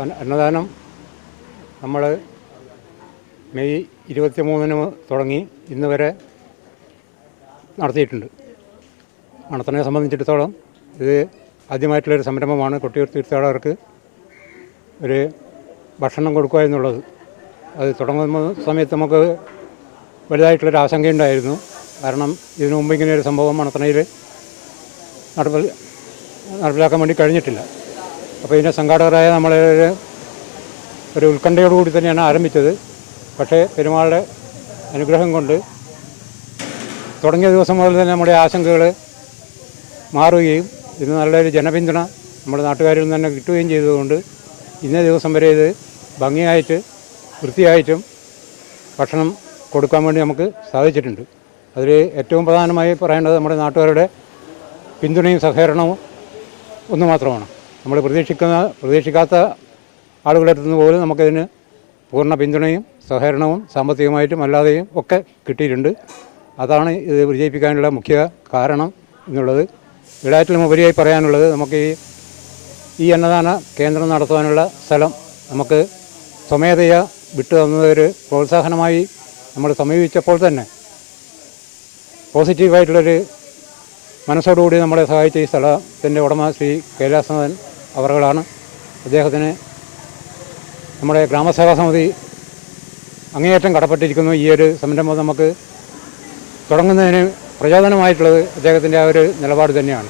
അന്നദാനം നമ്മൾ മെയ് 23-ന് തുടങ്ങി ഇന്ന് വരെ നടത്തിയിട്ടുണ്ട്. മണത്തണയെ സംബന്ധിച്ചിടത്തോളം ഇത് ആദ്യമായിട്ടുള്ളൊരു സംരംഭമാണ്. കൊട്ടിയൂർ തീർത്ഥാടകർക്ക് ഒരു ഭക്ഷണം കൊടുക്കുക എന്നുള്ളത്. അത് തുടങ്ങുന്ന സമയത്ത് നമുക്ക് വലുതായിട്ടുള്ളൊരു ആശങ്കയുണ്ടായിരുന്നു. കാരണം ഇതിനു മുമ്പ് ഇങ്ങനെ ഒരു സംഭവം മണത്തണയിൽ നടപ്പിലാക്കാൻ വേണ്ടി കഴിഞ്ഞിട്ടില്ല. അപ്പോൾ ഇതിൻ്റെ സംഘാടകരായ ഒരു ഉത്കണ്ഠയോടുകൂടി തന്നെയാണ് ആരംഭിച്ചത്. പക്ഷേ പെരുമാളുടെ അനുഗ്രഹം കൊണ്ട് തുടങ്ങിയ ദിവസം മുതൽ തന്നെ നമ്മുടെ ആശങ്കകൾ മാറുകയും ഇതിന് നല്ലൊരു ജനപിന്തുണ നമ്മുടെ നാട്ടുകാരിൽ നിന്ന് തന്നെ കിട്ടുകയും ചെയ്തതുകൊണ്ട് ഇന്നേ ദിവസം വരെ ഇത് ഭംഗിയായിട്ട് വൃത്തിയായിട്ടും ഭക്ഷണം കൊടുക്കാൻ വേണ്ടി നമുക്ക് സാധിച്ചിട്ടുണ്ട്. അതിൽ ഏറ്റവും പ്രധാനമായി പറയേണ്ടത് നമ്മുടെ നാട്ടുകാരുടെ പിന്തുണയും സഹകരണവും ഒന്ന് മാത്രമാണ്. നമ്മൾ പ്രതീക്ഷിക്കാത്ത ആളുകളുടെ അടുത്തുനിന്ന് പോലും നമുക്കതിന് പൂർണ്ണ പിന്തുണയും സഹകരണവും സാമ്പത്തികമായിട്ടും അല്ലാതെയും ഒക്കെ കിട്ടിയിട്ടുണ്ട്. അതാണ് ഇത് വിജയിപ്പിക്കാനുള്ള മുഖ്യ കാരണം എന്നുള്ളത്. എല്ലാറ്റിലും ഉപരിയായി പറയാനുള്ളത്, നമുക്ക് ഈ അന്നദാന കേന്ദ്രം നടത്തുവാനുള്ള സ്ഥലം നമുക്ക് സ്വമേധയാ വിട്ടു തന്നതൊരു പ്രോത്സാഹനമായി നമ്മൾ സമീപിച്ചപ്പോൾ തന്നെ പോസിറ്റീവായിട്ടുള്ളൊരു മനസ്സോടുകൂടി നമ്മളെ സഹായിച്ച ഈ സ്ഥലത്തിൻ്റെ ഉടമ ശ്രീ കൈലാസനാഥൻ അവറുകളാണ്. അദ്ദേഹത്തിന് നമ്മുടെ ഗ്രാമസേവാ സമിതി അങ്ങേയറ്റം കടപ്പെട്ടിരിക്കുന്നു. ഈ ഒരു സംരംഭം നമുക്ക് തുടങ്ങുന്നതിന് പ്രചോദനമായിട്ടുള്ളത് അദ്ദേഹത്തിൻ്റെ ആ ഒരു നിലപാട് തന്നെയാണ്.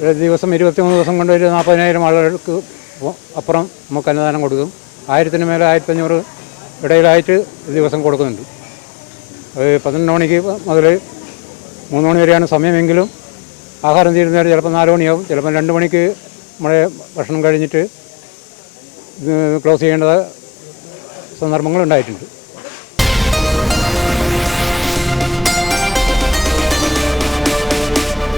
ഒരു ദിവസം 23 ദിവസം കൊണ്ട് ഒരു 40,000 ആളുകൾക്ക് അപ്പുറം നമുക്ക് അന്നദാനം കൊടുക്കും. 1000-ന് മേലെ 1500 ഇടയിലായിട്ട് ദിവസം കൊടുക്കുന്നുണ്ട്. അത് 11 മണിക്ക് മുതൽ 3 മണി വരെയാണ് സമയമെങ്കിലും ആഹാരം തീരുന്നവർ ചിലപ്പോൾ 4 മണിയാവും, ചിലപ്പോൾ 2 മണിക്ക് നമ്മുടെ ഭക്ഷണം കഴിഞ്ഞിട്ട് ക്ലോസ് ചെയ്യേണ്ട സന്ദർഭങ്ങളുണ്ടായിട്ടുണ്ട്.